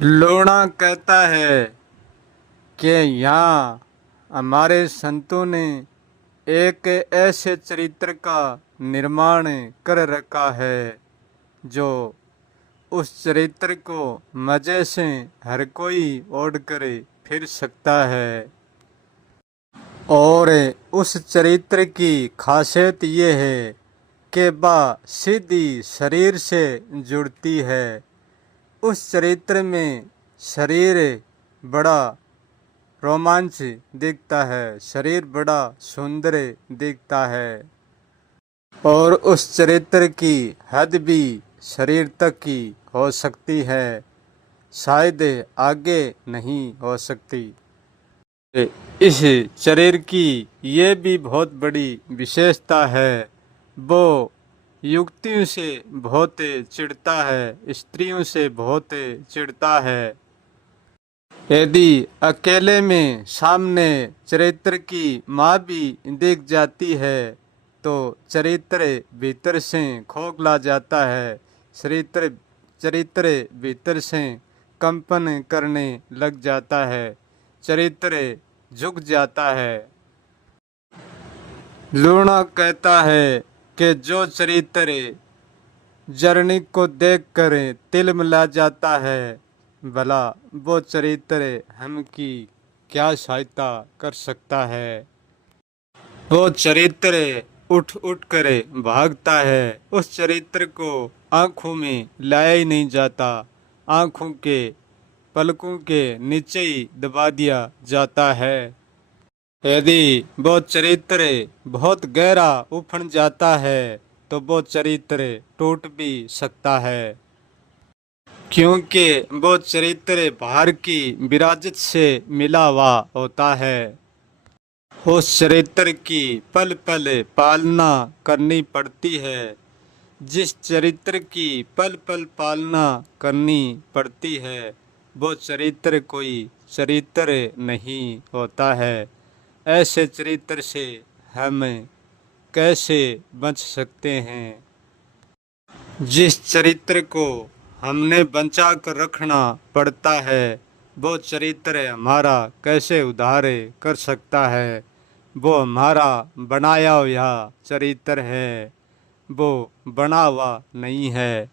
लोणा कहता है कि यहाँ हमारे संतों ने एक ऐसे चरित्र का निर्माण कर रखा है जो उस चरित्र को मज़े से हर कोई ओढ़ कर फिर सकता है। और उस चरित्र की खासियत ये है कि वह सीधी शरीर से जुड़ती है। उस चरित्र में शरीर बड़ा रोमांच दिखता है, शरीर बड़ा सुंदर दिखता है और उस चरित्र की हद भी शरीर तक की हो सकती है, शायद आगे नहीं हो सकती। इस शरीर की ये भी बहुत बड़ी विशेषता है, वो युवतियों से बहुत चिढ़ता है, स्त्रियों से बहुत चिढ़ता है। यदि अकेले में सामने चरित्र की माँ भी दिख जाती है तो चरित्र भीतर से खोखला जाता है, चरित्र चरित्र भीतर से कंपन करने लग जाता है, चरित्र झुक जाता है। लूणा कहता है कि जो चरित्र जर्नी को देखकर तिल मिला जाता है, भला वो चरित्र हम की क्या सहायता कर सकता है। वो चरित्र उठ उठ कर भागता है, उस चरित्र को आंखों में लाया ही नहीं जाता, आंखों के पलकों के नीचे ही दबा दिया जाता है। यदि वो चरित्र बहुत गहरा उफन जाता है तो वो चरित्र टूट भी सकता है, क्योंकि वो चरित्र बाहर की विरासत से मिला हुआ होता है। उस चरित्र की पल पल पालना करनी पड़ती है। जिस चरित्र की पल पल पालना करनी पड़ती है वो चरित्र कोई चरित्र नहीं होता है। ऐसे चरित्र से हम कैसे बच सकते हैं। जिस चरित्र को हमने बचा कर रखना पड़ता है वो चरित्र हमारा कैसे उद्धार कर सकता है। वो हमारा बनाया हुआ चरित्र है, वो बना हुआ नहीं है।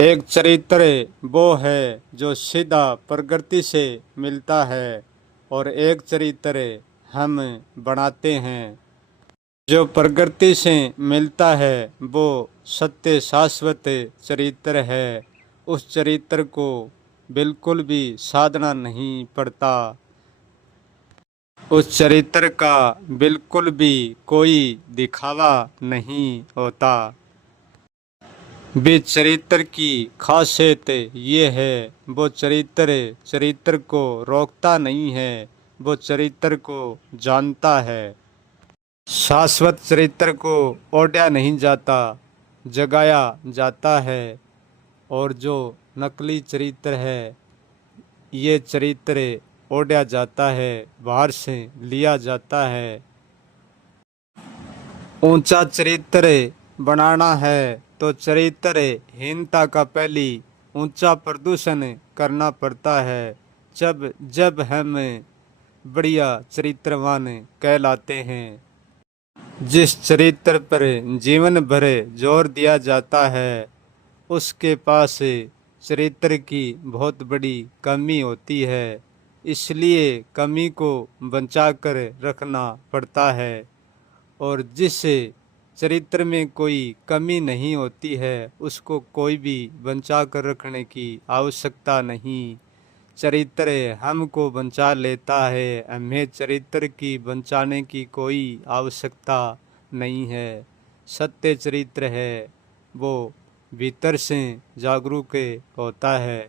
एक चरित्र वो है जो सीधा प्रकृति से मिलता है और एक चरित्र हम बनाते हैं। जो प्रकृति से मिलता है वो सत्य शाश्वत चरित्र है, उस चरित्र को बिल्कुल भी साधना नहीं पड़ता, उस चरित्र का बिल्कुल भी कोई दिखावा नहीं होता। भी चरित्र की खासियत ये है वो चरित्र चरित्र को रोकता नहीं है, वो चरित्र को जानता है। शाश्वत चरित्र को ओढ़ा नहीं जाता, जगाया जाता है। और जो नकली चरित्र है ये चरित्र ओढ़ा जाता है, बाहर से लिया जाता है। ऊंचा चरित्र बनाना है तो चरित्र हीनता का पहली ऊंचा प्रदूषण करना पड़ता है। जब जब हम बढ़िया चरित्रवान कहलाते हैं। जिस चरित्र पर जीवन भर जोर दिया जाता है उसके पास चरित्र की बहुत बड़ी कमी होती है, इसलिए कमी को बचा कर रखना पड़ता है। और जिस चरित्र में कोई कमी नहीं होती है उसको कोई भी बचा कर रखने की आवश्यकता नहीं। चरित्र हमको बचा लेता है, हमें चरित्र की बचाने की कोई आवश्यकता नहीं है। सत्य चरित्र है वो भीतर से जागरूक होता है।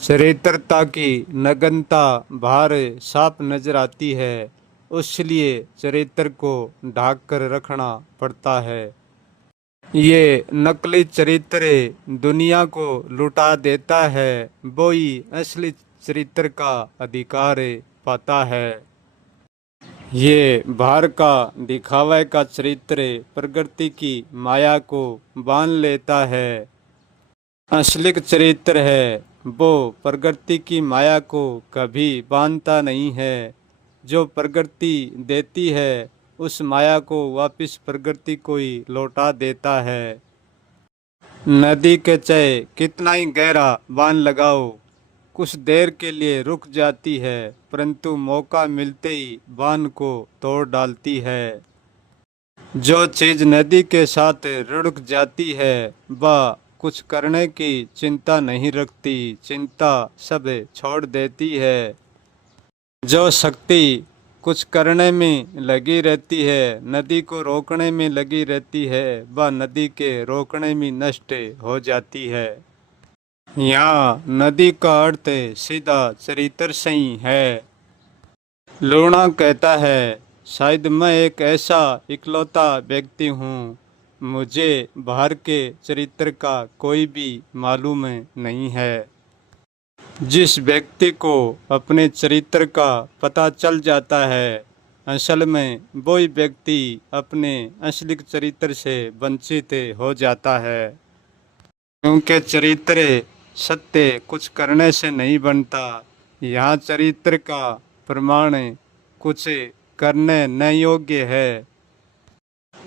चरित्रता की नग्नता बाहर साफ नजर आती है, उसलिए चरित्र को ढाक कर रखना पड़ता है। ये नकली चरित्र दुनिया को लुटा देता है, वो ही असली चरित्र का अधिकार पाता है। ये बाहर का दिखावे का चरित्र प्रकृति की माया को बांध लेता है। असली चरित्र है वो प्रकृति की माया को कभी बांधता नहीं है। जो प्रकृति देती है उस माया को वापस प्रकृति को ही लौटा देता है। नदी के चाहे कितना ही गहरा बांध लगाओ, कुछ देर के लिए रुक जाती है, परंतु मौका मिलते ही बांध को तोड़ डालती है। जो चीज नदी के साथ रुक जाती है वह कुछ करने की चिंता नहीं रखती, चिंता सब छोड़ देती है। जो शक्ति कुछ करने में लगी रहती है, नदी को रोकने में लगी रहती है, वह नदी के रोकने में नष्ट हो जाती है। यहाँ नदी का अर्थ सीधा चरित्र सही है। लूणा कहता है, शायद मैं एक ऐसा इकलौता व्यक्ति हूँ, मुझे बाहर के चरित्र का कोई भी मालूम नहीं है। जिस व्यक्ति को अपने चरित्र का पता चल जाता है, असल में वही व्यक्ति अपने असली चरित्र से वंचित हो जाता है। क्योंकि चरित्र सत्य कुछ करने से नहीं बनता। यहाँ चरित्र का प्रमाण कुछ करने न योग्य है।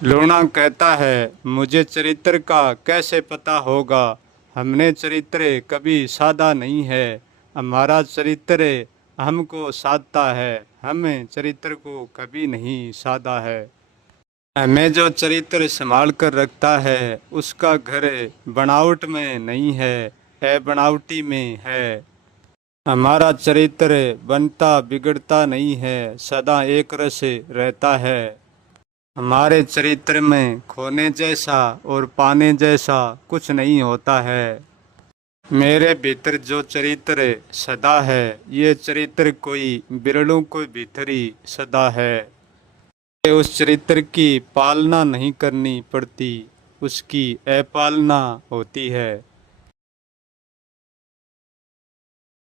लूणा कहता है, मुझे चरित्र का कैसे पता होगा? हमने चरित्र कभी साधा नहीं है, हमारा चरित्र हमको साधता है, हमें चरित्र को कभी नहीं साधा है। हमें जो चरित्र संभाल कर रखता है उसका घर बनावट में नहीं है बनावटी में है। हमारा चरित्र बनता बिगड़ता नहीं है, सदा एक रस रहता है। हमारे चरित्र में खोने जैसा और पाने जैसा कुछ नहीं होता है। मेरे भीतर जो चरित्र सदा है, ये चरित्र कोई बिरलों के भीतर ही सदा है। उस चरित्र की पालना नहीं करनी पड़ती, उसकी अपालना होती है।